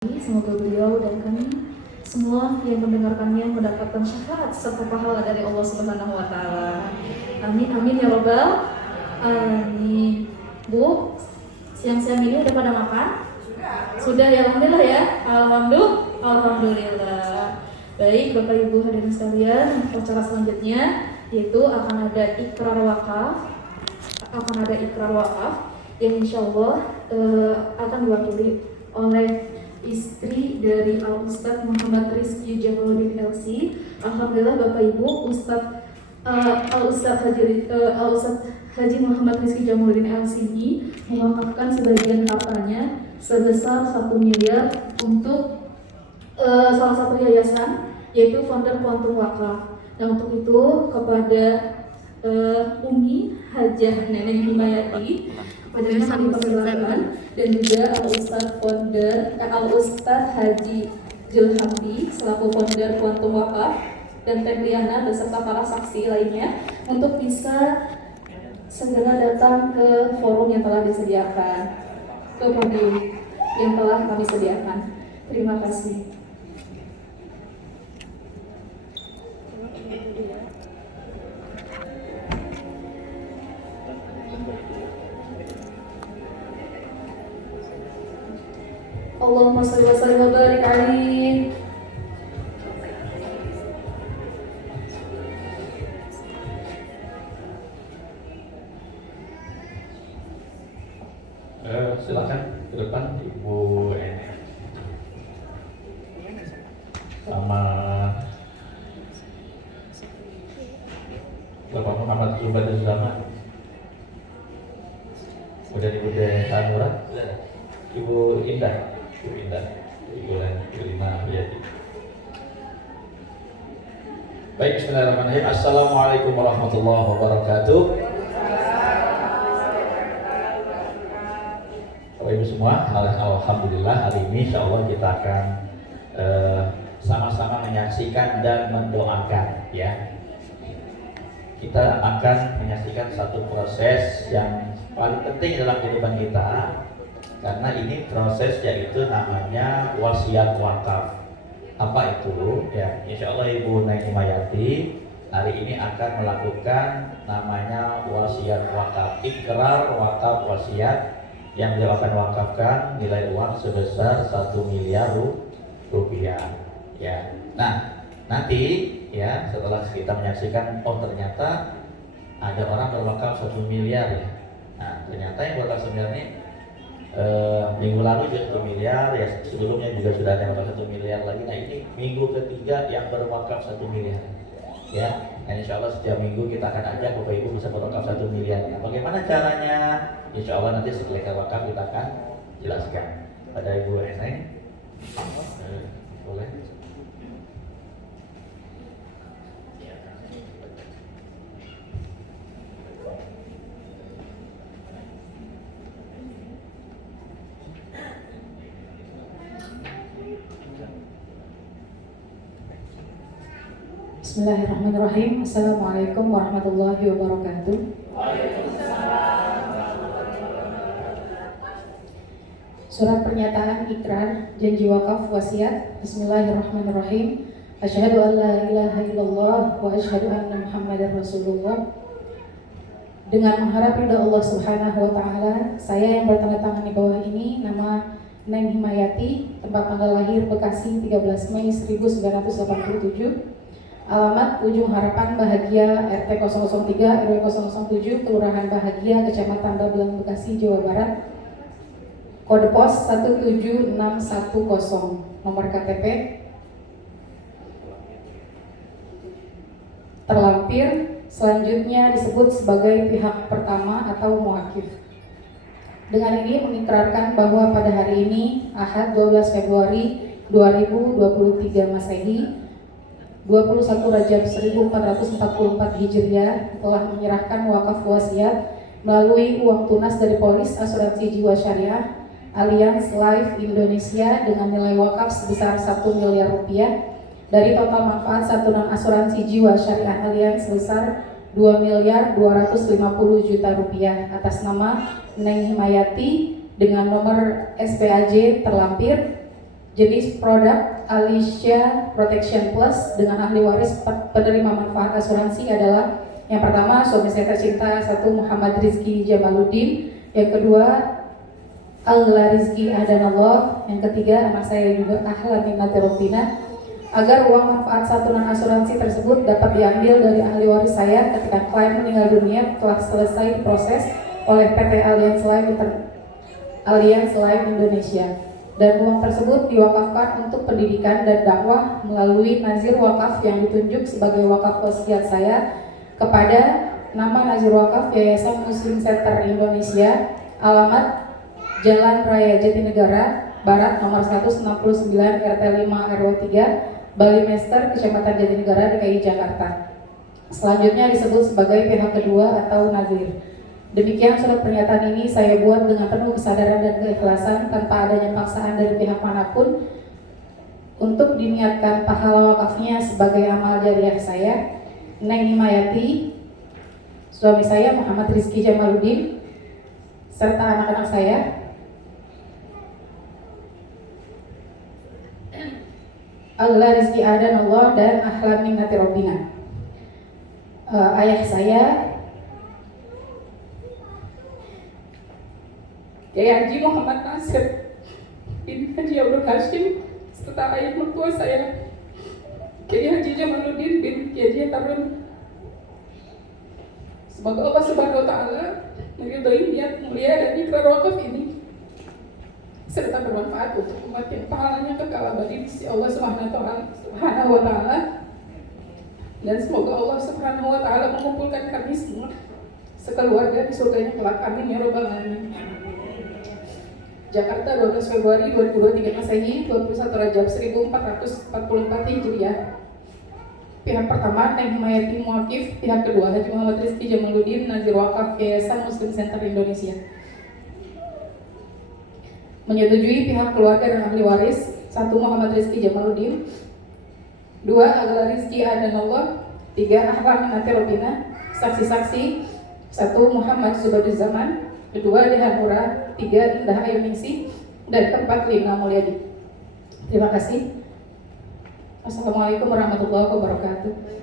Semoga beliau dan kami semua yang mendengarkannya mendapatkan syafaat serta pahala dari Allah Subhanahu wa taala. Amin amin ya robbal alamin. Bu, siang-siang ini udah pada makan? Sudah ya, alhamdulillah ya. Alhamdulillah. Baik, Bapak Ibu hadirin sekalian, acara selanjutnya yaitu akan ada ikrar wakaf. Yang insya Allah akan diwakili oleh istri dari Al-Ustadz Muhammad Rizky Jamaluddin LC. Alhamdulillah Bapak Ibu, Al-Ustadz Haji Muhammad Rizky Jamaluddin LC ini mewakafkan sebagian hartanya sebesar 1 miliar untuk salah satu yayasan, yaitu Founder Quantum Wakaf. Nah, untuk itu kepada Umi Hajah Neneng Himayati kepada kami persilakan, dan juga Al-Ustadz Haji Julhamdi selaku founder Quantum Wakaf dan Tegliana beserta para saksi lainnya untuk bisa segera datang ke forum yang telah disediakan, ke podium yang telah kami sediakan. Terima kasih. Allahumma shalli wa sallim wa barik alaihi. Silakan ke depan Ibu Eni sama Bapak Muhammad Zubair Zaman, kemudian Ibu Hanura, Ibu Indah, Ibu Lina Yati. Baik, bismillahirrahmanirrahim. Assalamualaikum warahmatullahi wabarakatuh. Bapak Ibu semua, alhamdulillah hari ini insya Allah kita akan sama-sama menyaksikan dan mendoakan, ya. Kita akan menyaksikan satu proses yang paling penting dalam kehidupan kita, karena ini proses yaitu namanya wasiat wakaf. Apa itu? Ya, insya Allah Ibu Neng Himayati hari ini akan melakukan namanya wasiat wakaf, ikrar wakaf wasiat, yang beliau akan wakafkan nilai uang sebesar 1 miliar rupiah. Ya, nah nanti ya setelah kita menyaksikan, oh ternyata ada orang berwakaf 1 miliar ya. Nah ternyata yang berwakaf sebenarnya minggu lalu juga 1 miliar ya, sebelumnya juga sudah ada yang berwakaf 1 miliar lagi. Nah ini minggu ketiga yang berwakaf 1 miliar ya. Nah insya Allah setiap minggu kita akan ajak Bapak Ibu bisa berwakaf 1 miliar. Nah, bagaimana caranya? Insya Allah nanti setelah wakaf kita akan jelaskan. Pada Ibu Eneng, boleh. Bismillahirrahmanirrahim. Assalamualaikum warahmatullahi wabarakatuh. Surat pernyataan ikrar janji wakaf wasiat. Bismillahirrahmanirrahim. Asyhadu an la ilaha illallah wa asyhadu anna Muhammadar Rasulullah. Dengan mengharap ridha Allah Subhanahu wa taala, saya yang bertanda tangan di bawah ini nama Neng Himayati, tempat tanggal lahir Bekasi 13 Mei 1987. Alamat Ujung Harapan Bahagia RT 003 RW 007 Kelurahan Bahagia Kecamatan Babelan Bekasi Jawa Barat. Kode pos 17610. Nomor KTP terlampir selanjutnya disebut sebagai pihak pertama atau muakif. Dengan ini mengikrarkan bahwa pada hari ini Ahad 12 Februari 2023 Masehi 21 Rajab 1444 Hijriah telah menyerahkan wakaf wasiat melalui uang tunas dari Polis Asuransi Jiwa Syariah Allianz Life Indonesia dengan nilai wakaf sebesar 1 miliar rupiah dari total manfaat santunan asuransi jiwa Syariah Allianz sebesar 2 miliar 250 juta rupiah atas nama Neng Himayati dengan nomor SPAJ terlampir jenis produk Alicia Protection Plus dengan ahli waris penerima manfaat asuransi adalah yang pertama suami saya tercinta satu Muhammad Rizky Jamaluddin, yang kedua Al Rizky Adanallah, yang ketiga anak saya juga Ahlan Minati Robbina, agar uang manfaat santunan asuransi tersebut dapat diambil dari ahli waris saya ketika klien meninggal dunia telah selesai diproses oleh PT Allianz Life Indonesia, dan uang tersebut diwakafkan untuk pendidikan dan dakwah melalui nazir wakaf yang ditunjuk sebagai wakaf wasiat saya kepada nama nazir wakaf Yayasan Muslim Center Indonesia, alamat Jalan Raya Jatinegara Barat nomor 169 RT 5 RW 3 Balimester, Kecamatan Jatinegara, DKI Jakarta. Selanjutnya disebut sebagai pihak kedua atau nazir. Demikian surat pernyataan ini saya buat dengan penuh kesadaran dan keikhlasan tanpa adanya paksaan dari pihak manapun untuk diniatkan pahala wakafnya sebagai amal jariah saya, Neng Himayati, suami saya Muhammad Rizky Jamaluddin, serta anak-anak saya, Al Rizky Adanallah dan Ahlan Minati Robbina. Ayah saya Kiai Haji Muhammad Nasir bin Haji Abdul Hashim, serta ayah mertua saya Kiai Haji Jamaluddin bin Kiai Haji Tarun. Semoga Allah Subhanahu wa Ta'ala meridhai niat mulia dan ikrar wakaf ini serta bermanfaat untuk umat yang pahalanya kekal abadi di sisi Allah Subhanahu wa Ta'ala, dan semoga Allah Subhanahu wa Ta'ala mengumpulkan kami semua sekeluarga di surganya kelak, amin ya robbal alamin. Jakarta 12 Februari 2023 Masehi, 21 Rajab 1444 Hijriah. Pihak pertama Neng Himayati Muakif, pihak kedua Haji Muhammad Rizky Jamaluddin, Nazir Wakaf Yayasan Muslim Center Indonesia. Menyetujui pihak keluarga dan ahli waris, 1 Muhammad Rizky Jamaluddin, 2 Al Rizky Adanallah, 3 Ahlan Minati Robbina, saksi-saksi 1 Muhammad Zubaduzaman, kedua Dehan Murah, 3 Indah Ayuningsi, dan keempat Lina Mulyadi. Terima kasih. Assalamualaikum warahmatullahi wabarakatuh.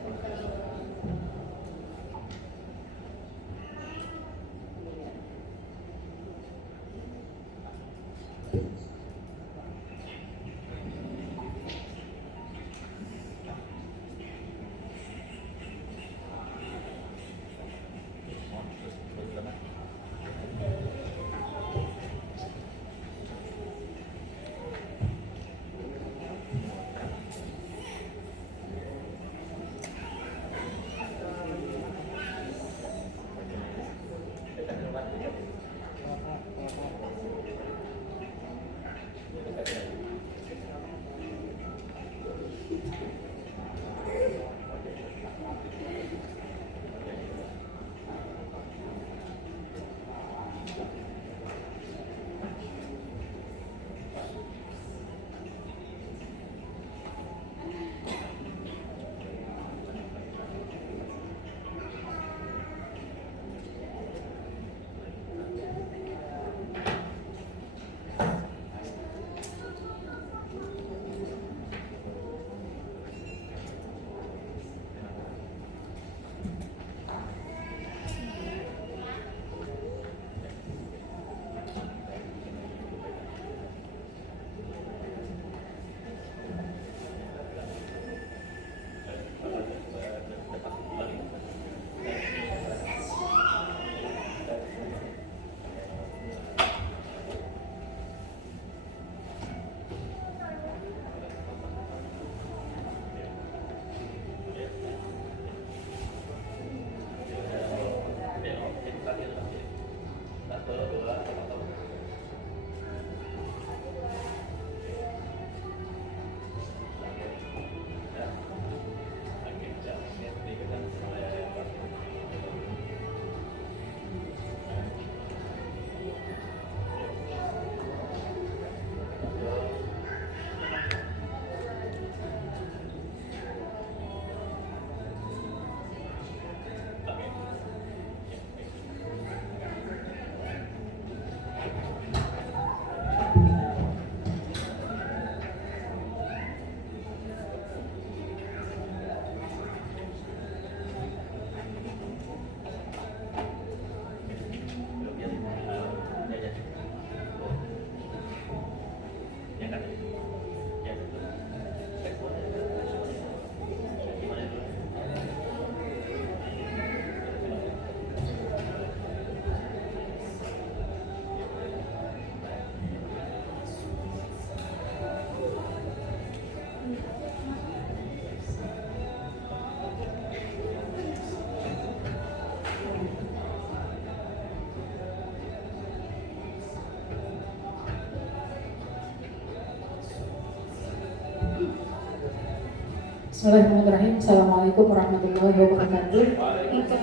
Bismillahirrahmanirrahim. Assalamualaikum warahmatullahi wabarakatuh. Untuk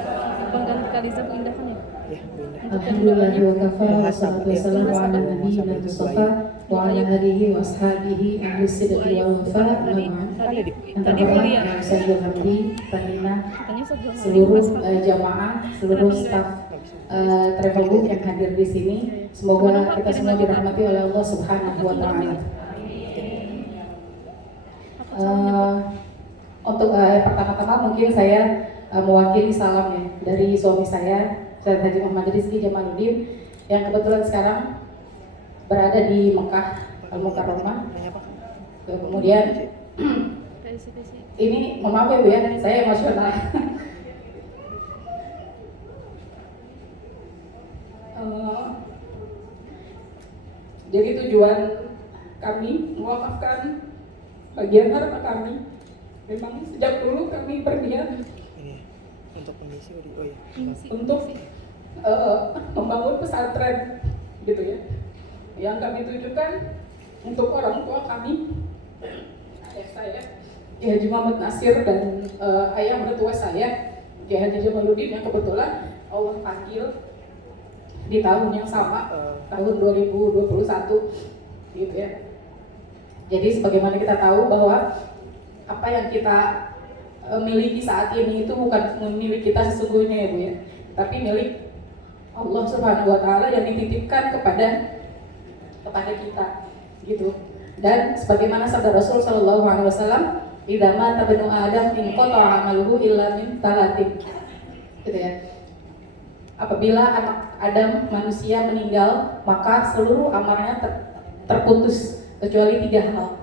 pengganti Kaliza pindahkan ya. Alhamdulillahi wa kafa wa salatu wassalamu ala nabiyyina Mustafa wa ala alihi wa ashabihi ahli sidqi wal wafa. Yang terhormat yang saya hormati Panina, seluruh jamaah, seluruh staf travel book yang hadir di sini. Semoga kita semua dirahmati oleh Allah Subhanahu wa taala. Untuk pertama-tama mungkin saya mewakili salam ya dari suami saya, Ustaz Haji Muhammad Rizky Jamaluddin, yang kebetulan sekarang berada di Mekah Al-Mukarramah. Kemudian ini mohon maaf ya Bu ya, saya emosional. Jadi tujuan kami mewakafkan bagian harta kami. Memang sejak dulu kami berniat untuk mengisi untuk membangun pesantren gitu ya, yang kami tujukan untuk orang tua kami, ayah saya Kiai Haji Muhammad Nasir dan ayah mertua saya Kiai Haji Jamaluddin, yang kebetulan Allah panggil di tahun yang sama, tahun 2021 gitu ya. Jadi sebagaimana kita tahu bahwa apa yang kita miliki saat ini itu bukan milik kita sesungguhnya ya Bu ya, tapi milik Allah Subhanahu wa taala yang dititipkan kepada kita gitu. Dan sebagaimana sabda Rasul sallallahu alaihi wasallam, "Idza mata ibnu Adam in qata'a 'amaluhu illa min talatin." Gitu ya. Apabila anak Adam manusia meninggal, maka seluruh amalnya terputus kecuali 3 hal.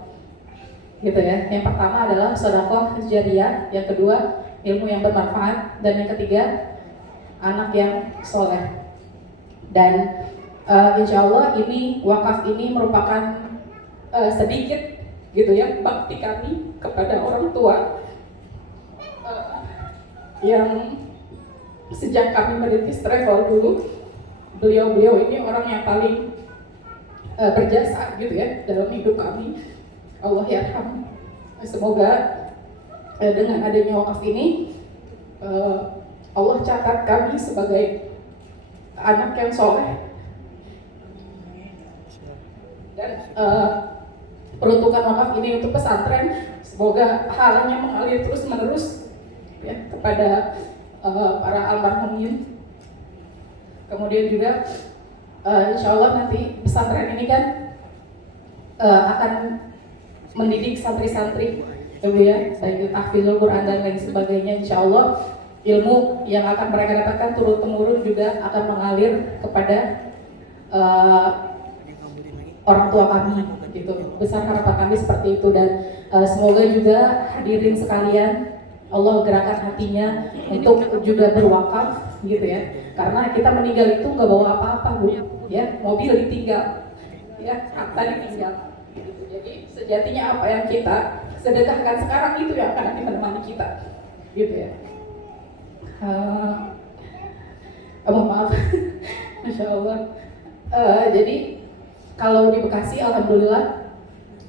Gitu ya. Yang pertama adalah sedekah jariyah, yang kedua ilmu yang bermanfaat, dan yang ketiga anak yang soleh. Dan insya Allah ini wakaf ini merupakan sedikit gitu ya bakti kami kepada orang tua yang sejak kami merintis travel dulu, beliau ini orang yang paling berjasa gitu ya dalam hidup kami. Allah yarham. Semoga dengan adanya wakaf ini Allah catat kami sebagai anak yang soleh, dan peruntukan wakaf ini untuk pesantren semoga halnya mengalir terus menerus ya kepada para almarhumin. Kemudian juga insya Allah nanti pesantren ini kan akan mendidik santri-santri ya, baik tahfizul Quran dan lain sebagainya. Insya Allah ilmu yang akan mereka dapatkan turun-temurun juga akan mengalir kepada orang tua kami gitu. Besar harapan kami seperti itu, dan semoga juga hadirin sekalian Allah gerakan hatinya untuk juga berwakaf gitu ya, karena kita meninggal itu nggak bawa apa-apa Bu ya, mobil ditinggal ya, harta ditinggal gitu. Jadi sejatinya apa yang kita sedekahkan sekarang itu yang akan nanti menemani kita gitu ya. Maaf Masya Allah. Jadi kalau di Bekasi alhamdulillah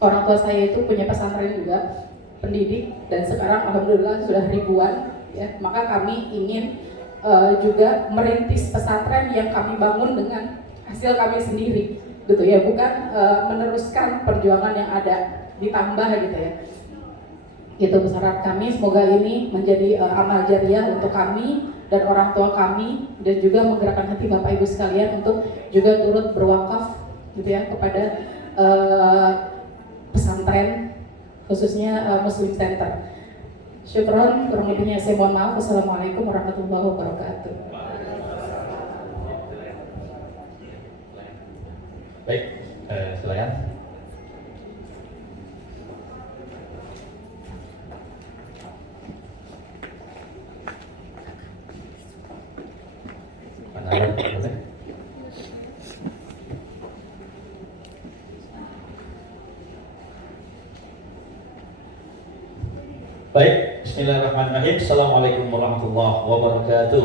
orang tua saya itu punya pesantren juga, pendidik, dan sekarang alhamdulillah sudah ribuan ya. Maka kami ingin juga merintis pesantren yang kami bangun dengan hasil kami sendiri gitu ya, bukan meneruskan perjuangan yang ada, ditambah gitu ya. Itu besar kami, semoga ini menjadi amal jariah untuk kami dan orang tua kami, dan juga menggerakkan hati Bapak Ibu sekalian untuk juga turut berwakaf gitu ya kepada pesantren, khususnya Muslim Center. Syukron, kurang lebihnya saya mohon maaf. Wassalamualaikum warahmatullahi wabarakatuh. Baik, silakan. Mana boleh? Baik, bismillahirrahmanirrahim. Assalamualaikum warahmatullahi wabarakatuh.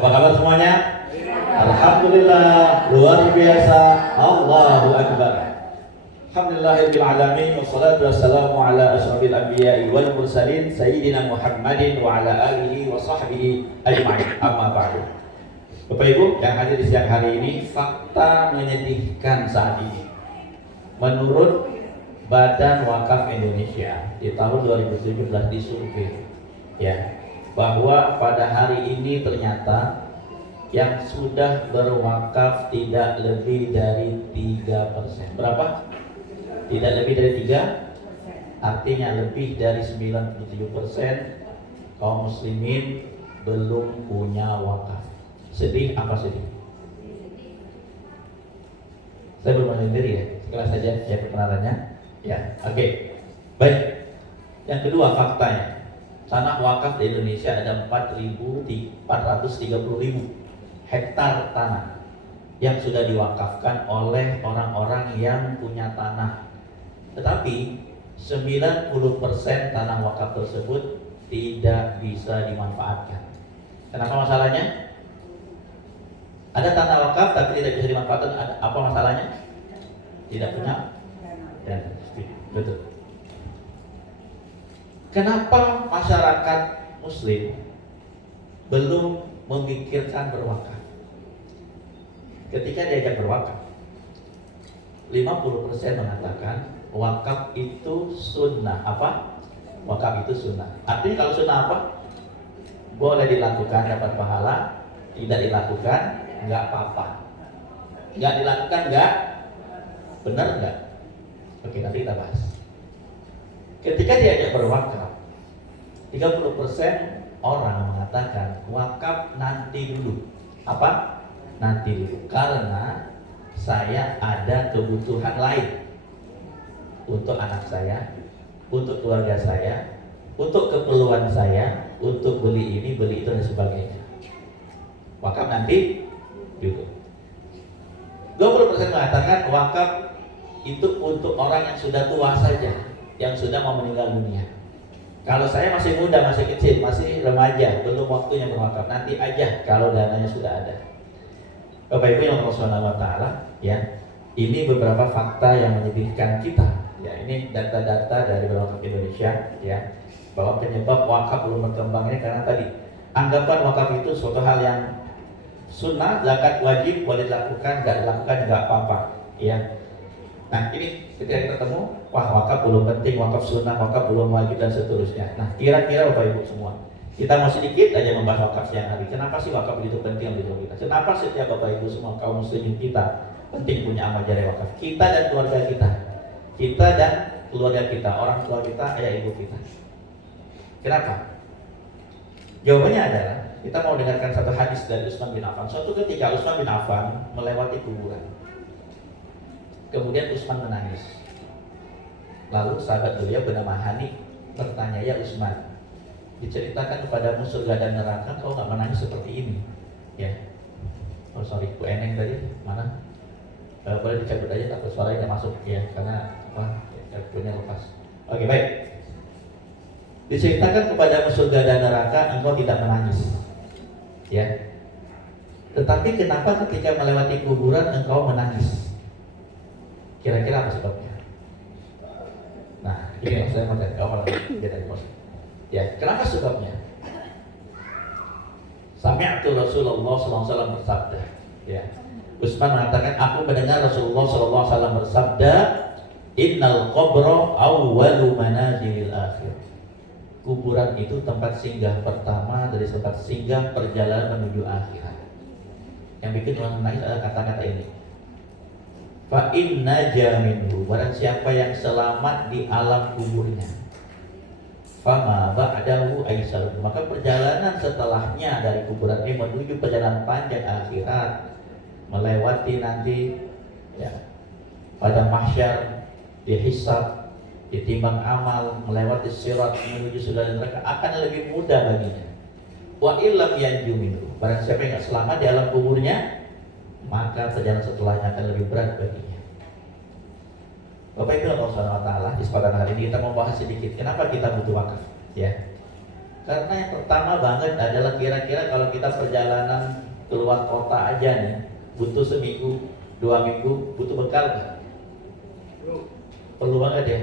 Apa kabar semuanya? Alhamdulillah, luar biasa. Allahu Akbar. Alhamdulillahirabbil alamin wassalatu wassalamu ala asyrafil anbiya'i wal mursalin sayyidina Muhammadin wa ala alihi wa sahbihi ajma'in. Amma ba'du. Bapak Ibu yang hadir di siang hari ini, fakta menyedihkan saat ini. Menurut Badan Wakaf Indonesia di tahun 2017 disurvei ya, bahwa pada hari ini ternyata yang sudah berwakaf tidak lebih dari 3%. Berapa? Tidak lebih dari 3, artinya lebih dari 97% kaum muslimin belum punya wakaf. Sedih apa sedih? Saya belum sendiri ya, sekelas saja ya perkenalannya. Ya, oke. Baik. Yang kedua faktanya, tanah wakaf di Indonesia ada 430.000 hektar tanah yang sudah diwakafkan oleh orang-orang yang punya tanah. Tetapi 90% tanah wakaf tersebut tidak bisa dimanfaatkan. Kenapa masalahnya? Ada tanah wakaf tapi tidak bisa dimanfaatkan. Apa masalahnya? Tidak punya dan betul. Kenapa masyarakat muslim belum memikirkan berwakaf? Ketika diajak berwakaf, 50% mengatakan wakaf itu sunnah. Apa? Wakaf itu sunnah. Artinya kalau sunnah apa? Boleh dilakukan dapat pahala, tidak dilakukan nggak apa-apa. Nggak dilakukan nggak? Benar nggak? Oke, nanti kita bahas. Ketika diajak berwakaf, 30% orang mengatakan wakaf nanti dulu. Apa? Nanti dulu. Karena saya ada kebutuhan lain untuk anak saya, untuk keluarga saya, untuk keperluan saya, untuk beli ini, beli itu dan sebagainya. Wakaf nanti dulu. 20% mengatakan wakaf itu untuk orang yang sudah tua saja, yang sudah mau meninggal dunia. Kalau saya masih muda, masih kecil, masih remaja, belum waktunya berwakaf, nanti aja kalau dananya sudah ada. Bapak Ibu yang Allah Subhanahu wa taala, ya. Ini beberapa fakta yang menyedihkan kita. Ya, ini data-data dari Wakaf Indonesia, ya. Bahwa penyebab wakaf belum berkembang ini karena tadi anggapan wakaf itu suatu hal yang sunnah, zakat wajib, boleh dilakukan, nggak dilakukan nggak apa-apa, ya. Nah, ini ketika ketemu, wah wakaf belum penting, wakaf sunnah, wakaf belum wajib dan seterusnya. Nah, kira-kira Bapak Ibu semua, kita mau sedikit aja membahas wakaf siang hari. Kenapa sih wakaf begitu penting untuk kita? Kenapa setiap Bapak Ibu semua kaum muslimin kita penting punya amal jariah wakaf? Kita dan keluarga kita. Kita dan keluarga kita, orang tua kita, ayah ibu kita. Kenapa? Jawabannya adalah kita mau dengarkan satu hadis dari Utsman bin Affan. Suatu ketika Utsman bin Affan melewati kuburan. Kemudian Utsman menangis. Lalu sahabat beliau bernama Hani bertanya, ya Utsman, diceritakan kepadamu surga dan neraka, kau nggak menangis seperti ini? Ya. Oh sorry, Bu Eneng tadi mana? Boleh dicabut aja takut suaranya masuk ya, karena punya lepas. Oke, baik. Diceritakan kepada surga dan neraka, engkau tidak menangis, ya. Tetapi kenapa ketika melewati kuburan engkau menangis? Kira-kira apa sebabnya? Nah, ini saya mau tanya, kamu beda pos. Ya, kenapa sebabnya? Sami'tu Rasulullah SAW bersabda, ya. Utsman mengatakan, aku mendengar Rasulullah SAW bersabda, innal qabra awwalu manazilil akhir. Kuburan itu tempat singgah pertama dari tempat singgah perjalanan menuju akhirat. Yang bikin orang menangis adalah kata-kata ini. Fa inna jaminhu, barang siapa yang selamat di alam kuburnya, fama ba'dahu aisar, maka perjalanan setelahnya dari kuburan ini menuju perjalanan panjang akhirat, melewati nanti ya pada mahsyar, dihisab, ditimbang amal, melewati sirat menuju surga dan neraka akan lebih mudah baginya. Wa illam yanju minhu, barang siapa yang selamat di alam kuburnya, maka perjalanan setelahnya akan lebih berat baginya. Bapak Ibu Allah Subhanahu wa taala, di kesempatan hari ini kita mau bahas sedikit kenapa kita butuh wakaf, ya. Karena yang pertama banget adalah kira-kira kalau kita perjalanan keluar kota aja nih, butuh seminggu, 2 minggu, butuh bekal nggak? Perlu banget ya.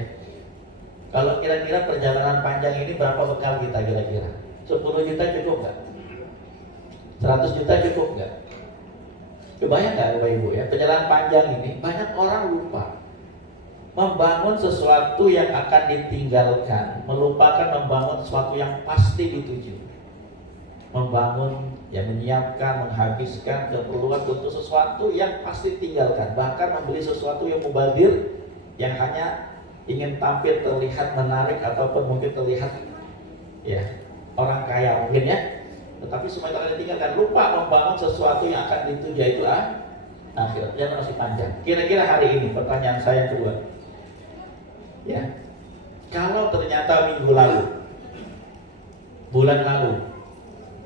Kalau kira-kira perjalanan panjang ini berapa bekal kita kira-kira? 10 juta cukup nggak? 100 juta cukup nggak? Kebayang nggak Bapak Ibu ya, perjalanan panjang ini banyak orang lupa membangun sesuatu yang akan ditinggalkan, melupakan membangun sesuatu yang pasti dituju. Membangun, ya menyiapkan, menghabiskan keperluan untuk sesuatu yang pasti tinggalkan. Bahkan membeli sesuatu yang mubazir, yang hanya ingin tampil terlihat menarik ataupun mungkin terlihat ya orang kaya mungkin ya. Tetapi semua itu akan ditinggalkan. Lupa membangun sesuatu yang akan dituju, yaitu akhirat. Yang masih panjang. Kira-kira hari ini pertanyaan saya yang kedua. Ya, kalau ternyata minggu lalu, bulan lalu,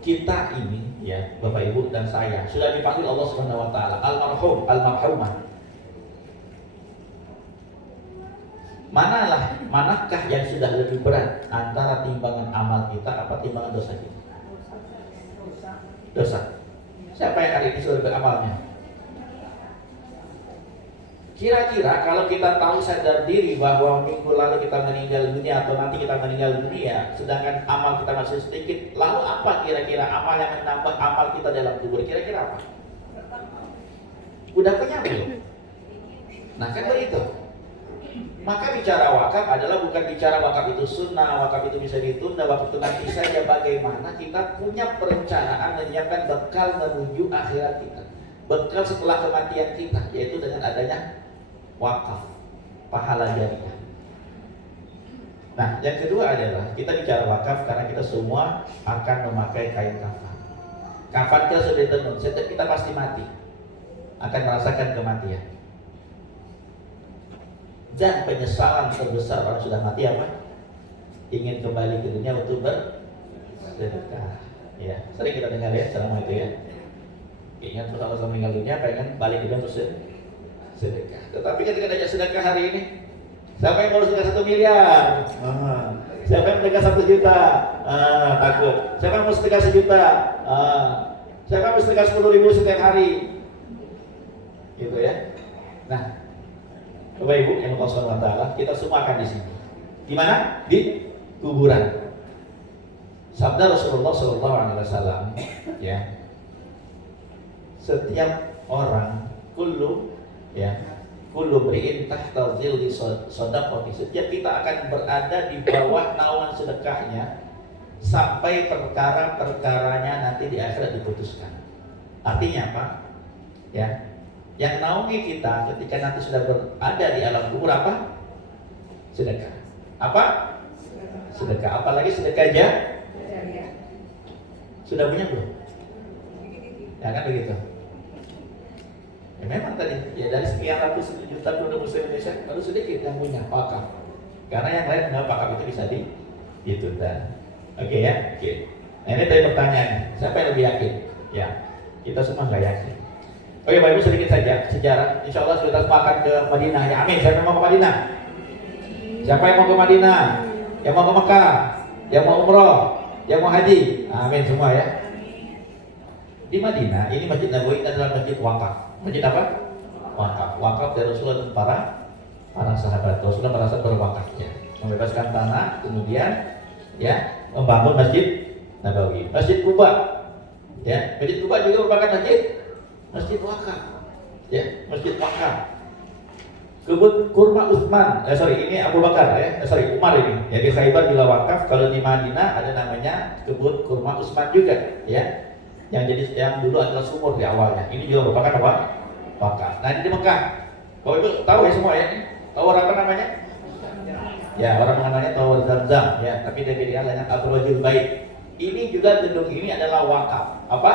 kita ini ya Bapak Ibu dan saya sudah dipanggil Allah Subhanahu wa taala almarhum, almarhumah. Manakah yang sudah lebih berat antara timbangan amal kita apa timbangan dosa kita? Dosa. Siapa yang hari ini sudah beramalnya? Kira-kira kalau kita tahu sadar diri bahwa minggu lalu kita meninggal dunia atau nanti kita meninggal dunia, sedangkan amal kita masih sedikit, lalu apa kira-kira amal yang menambah amal kita dalam kubur? Kira-kira apa? Udah punya belum? Nah kan begitu. Maka bicara wakaf adalah bukan bicara wakaf itu sunnah, wakaf itu bisa ditunda, wakaf itu nanti saja. Bagaimana kita punya perencanaan menyiapkan bekal menuju akhirat kita, bekal setelah kematian kita, yaitu dengan adanya wakaf, pahala jariah. Nah, yang kedua adalah kita bicara wakaf karena kita semua akan memakai kain kafan. Kafan kita sudah ditenun, setiap kita pasti mati, akan merasakan kematian. Dan penyesalan terbesar orang sudah mati apa? Ingin kembali ke dunia untuk bersedekah. Ya, sering kita dengar ya selama itu ya. Ingat kalau meninggal dunia pengen balik ke dunia untuk sedekah. Tetapi ketika diajak sedekah hari ini, siapa yang mau sedekah 1 miliar? Siapa yang sedekah 1 juta? Takut. Siapa yang mau sedekah 1 juta? Siapa yang mau sedekah 10.000 setiap hari? Gitu ya. Nah, Bapak Ibu yang Allah Subhanahu wa taala, kita semua akan di sini. Di mana? Di kuburan. Sabda Rasulullah sallallahu alaihi wasallam, ya. Setiap orang kullu bri'in tahta zilli shadaqati. Setiap kita akan berada di bawah naungan sedekahnya sampai perkara-perkaranya nanti di akhirat diputuskan. Artinya apa? Ya. Yang naungi kita ketika nanti sudah berada di alam kubur apa? Sedekah. Apa? Sedekah. Apalagi sedekah aja? Sudah punya belum? Ya kan begitu. Ya memang tadi ya dari sekian ratus juta penduduk Muslim Indonesia baru sedikit yang punya wakaf. Karena yang lain nggak wakaf itu bisa ditunda. Oke ya. Oke. Nah ini tadi pertanyaannya. Siapa yang lebih yakin? Ya kita semua nggak yakin. Oke Bapak Ibu, sedikit saja sejarah. Insya Allah sudah sepakat ke Madinah. Ya amin. Siapa yang mau ke Madinah? Siapa yang mau ke Madinah? Yang mau ke Mekah? Yang mau umroh? Yang mau haji? Amin semua ya. Di Madinah ini Masjid Nabawi adalah masjid wakaf. Masjid apa? Wakaf. Wakaf dari Rasulullah dan para sahabat. Rasulullah merasa berwakafnya, membebaskan tanah, kemudian ya membangun Masjid Nabawi. Masjid Kuba. Ya, Masjid Kuba juga merupakan masjid wakaf, ya, masjid wakaf. Kebun kurma Utsman, ini Abu Bakar ya, Umar ini. Jadi Khaybar juga wakaf. Kalau di Madinah ada namanya kebun kurma Utsman juga, ya. Yang dulu adalah sumur di awalnya. Ini juga merupakan apa? Wakaf. Nah di Mekah, Bapak Ibu tahu ya semua ya. Tower apa namanya? Ya orang mengenalnya Tower Zamzam, ya. Tapi dari dengan Abdul Bait. Ini juga gedung ini adalah wakaf. Apa?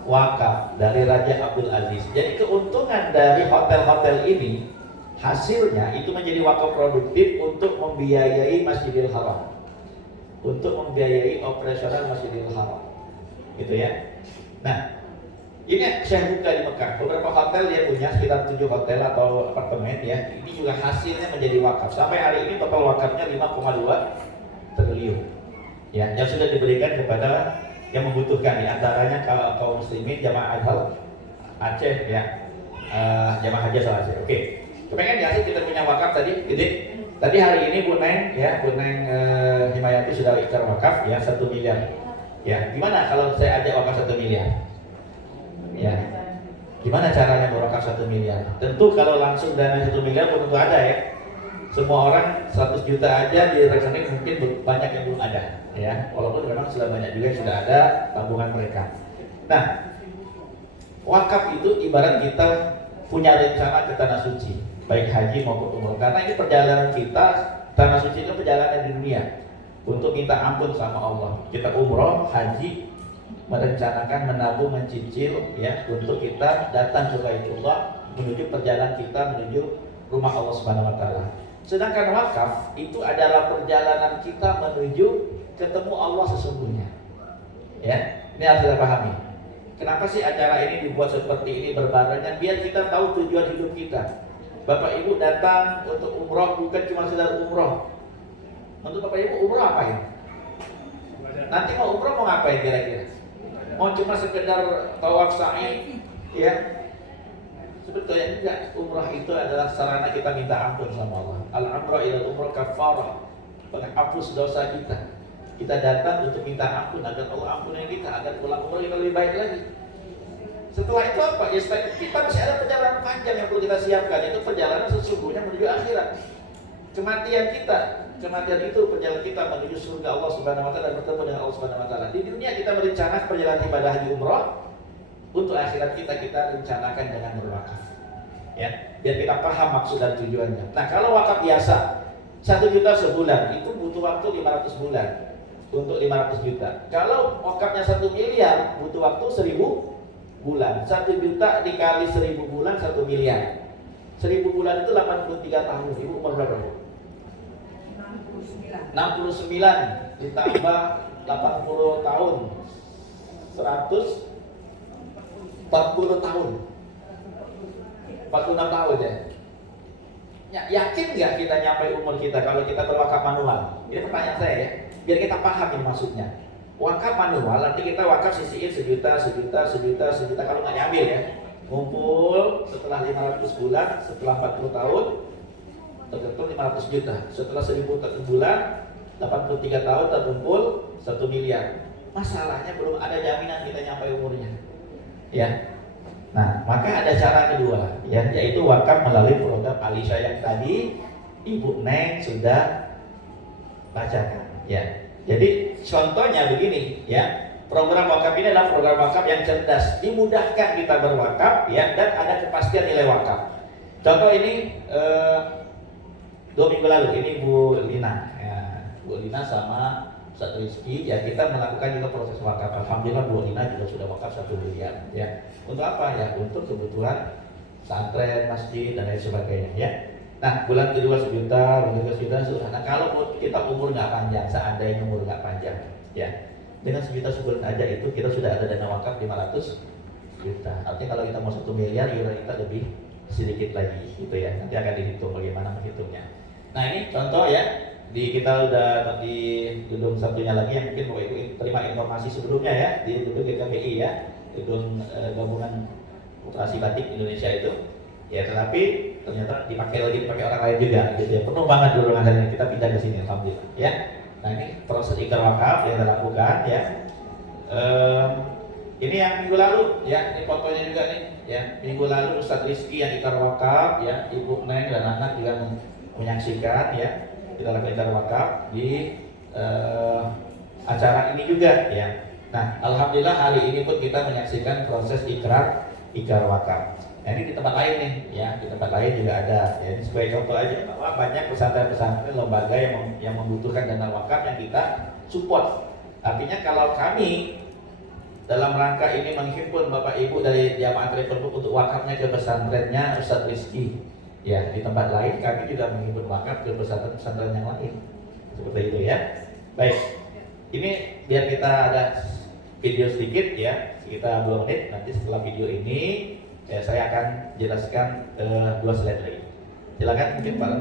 Wakaf dari Raja Abdul Aziz. Jadi keuntungan dari hotel-hotel ini hasilnya itu menjadi wakaf produktif untuk membiayai Masjidil Haram, untuk membiayai operasional Masjidil Haram, gitu ya. Nah, ini saya buka di Mekah. Beberapa hotel dia punya sekitar 7 hotel atau apartemen ya. Ini juga hasilnya menjadi wakaf. Sampai hari ini total wakafnya 5,2 triliun. Ya, yang sudah diberikan kepada yang membutuhkan, di antaranya kaum muslimin jamaah Aceh ya, jamaah haji asal Aceh. Oke. Kepengen nggak sih kita punya wakaf tadi? Jadi tadi hari ini Bu Neng ya, Bu Neng Himayati sudah ikrar wakaf ya 1 miliar. Ya, gimana kalau saya ajak wakaf 1 miliar? Ya, gimana caranya berwakaf 1 miliar? Tentu kalau langsung dana 1 miliar belum tentu ada ya. Semua orang 100 juta aja di rekening mungkin banyak yang belum ada ya. Walaupun memang sudah banyak juga yang sudah ada tabungan mereka. Nah, wakaf itu ibarat kita punya rencana ke tanah suci, baik haji maupun umroh. Karena ini perjalanan kita, tanah suci itu perjalanan di dunia untuk minta ampun sama Allah. Kita umroh, haji, merencanakan, menabung, mencicil ya untuk kita datang ke Baitullah, menuju perjalanan kita menuju rumah Allah Subhanahu wa taala. Sedangkan wakaf itu adalah perjalanan kita menuju ketemu Allah sesungguhnya. Ya, ini harus kita pahami. Kenapa sih acara ini dibuat seperti ini berbarengan? Biar kita tahu tujuan hidup kita. Bapak Ibu datang untuk umroh bukan cuma sekedar umroh. Untuk Bapak Ibu umroh apain? Nanti mau umroh mau ngapain kira-kira? Mau cuma sekedar tawaf sa'i, ya? Sebetulnya enggak. Umrah itu adalah sarana kita minta ampun sama Allah. Al-umrah ila umrah kafarah, penghapus dosa kita. Kita datang untuk minta ampun agar Allah ampuni kita, agar pulang umrah kita lebih baik lagi. Setelah itu apa? Ya setelah itu kita masih ada perjalanan panjang yang perlu kita siapkan. Itu perjalanan sesungguhnya menuju akhirat. Kematian kita, kematian itu perjalanan kita menuju surga Allah Subhanahu wa taala dan bertemu dengan Allah Subhanahu wa taala. Di dunia kita merencanakan perjalanan ibadah haji umrah. Untuk akhirat kita rencanakan dengan berwakaf, ya, biar kita paham maksud dan tujuannya. Nah, kalau wakaf biasa 1 juta sebulan itu butuh waktu 500 bulan untuk 500 juta. Kalau wakafnya 1 miliar butuh waktu 1000 bulan. 1 juta dikali 1000 bulan 1 miliar. 1000 bulan itu 83 tahun. Ibu umur berapa, Bu? 69 ditambah 80 tahun 140 tahun 46 tahun ya. Yakin nggak kita nyampe umur kita kalau kita berwakaf manual? Ini pertanyaan saya ya, biar kita paham ini maksudnya. Wakaf manual nanti kita wakaf sisihin sejuta kalau nggak nyambil ya. Ngumpul setelah 500 bulan, setelah 40 tahun terkumpul 500 juta. Setelah 1000 bulan, 83 tahun terkumpul 1 miliar. Masalahnya belum ada jaminan kita nyampe umurnya. Ya. Nah, maka ada cara kedua ya, yaitu wakaf melalui program Alisha yang tadi Ibu Neng sudah bacakan ya. Jadi contohnya begini ya. Program wakaf ini adalah program wakaf yang cerdas, dimudahkan kita berwakaf ya, dan ada kepastian nilai wakaf. Contoh ini 2 minggu lalu ini Bu Lina ya, Bu Lina sama Ustaz Rizky ya, kita melakukan juga proses wakaf. Alhamdulillah Bu Lina juga sudah wakaf 1 miliar ya. Untuk apa ya? Untuk kebutuhan santren, masjid dan lain sebagainya ya. Nah, bulan kedua 1 juta, bulan kedua 1 juta. Nah, kalau kita umur nggak panjang, seandainya umur nggak panjang ya, dengan 1 juta sebulan aja itu kita sudah ada dana wakaf 500 juta. Artinya kalau kita mau 1 miliar, iuran kita lebih sedikit lagi gitu ya. Nanti akan dihitung bagaimana menghitungnya. Nah, ini contoh ya. Kita udah di gedung satunya lagi yang mungkin Bapak Ibu terima informasi sebelumnya ya, di gedung GKBI ya, gedung gabungan Koperasi Batik Indonesia itu ya, tetapi ternyata dipakai orang lain juga gitu ya, penuh banget dorongan dan kita pindah ke sini alhamdulillah ya. Nah, ini proses ikrar wakaf yang kita lakukan ya. Ini yang minggu lalu ya, ini fotonya juga nih ya, minggu lalu Ustaz Rizky yang ikrar wakaf ya, Ibu Neng dan anak juga menyaksikan ya. Kita lakukan ikrar wakaf di acara ini juga ya. Nah, alhamdulillah hari ini pun kita menyaksikan proses ikrar wakaf. Nah, ini di tempat lain nih ya, di tempat lain juga ada ya. Ini sebagai contoh aja bahwa banyak pesantren-pesantren lembaga yang membutuhkan dana wakaf yang kita support. Artinya kalau kami dalam rangka ini menghimpun Bapak Ibu dari jamaah Travelbook untuk wakafnya ke pesantrennya Ustaz Rizky. Ya, di tempat lain kami juga menghimpun wakaf ke pesantren-pesantren yang lain. Seperti itu ya. Baik. Ini biar kita ada video sedikit ya, sekitar 2 menit. Nanti setelah video ini ya, saya akan jelaskan 2 slide lagi. Silakan mungkin Pak.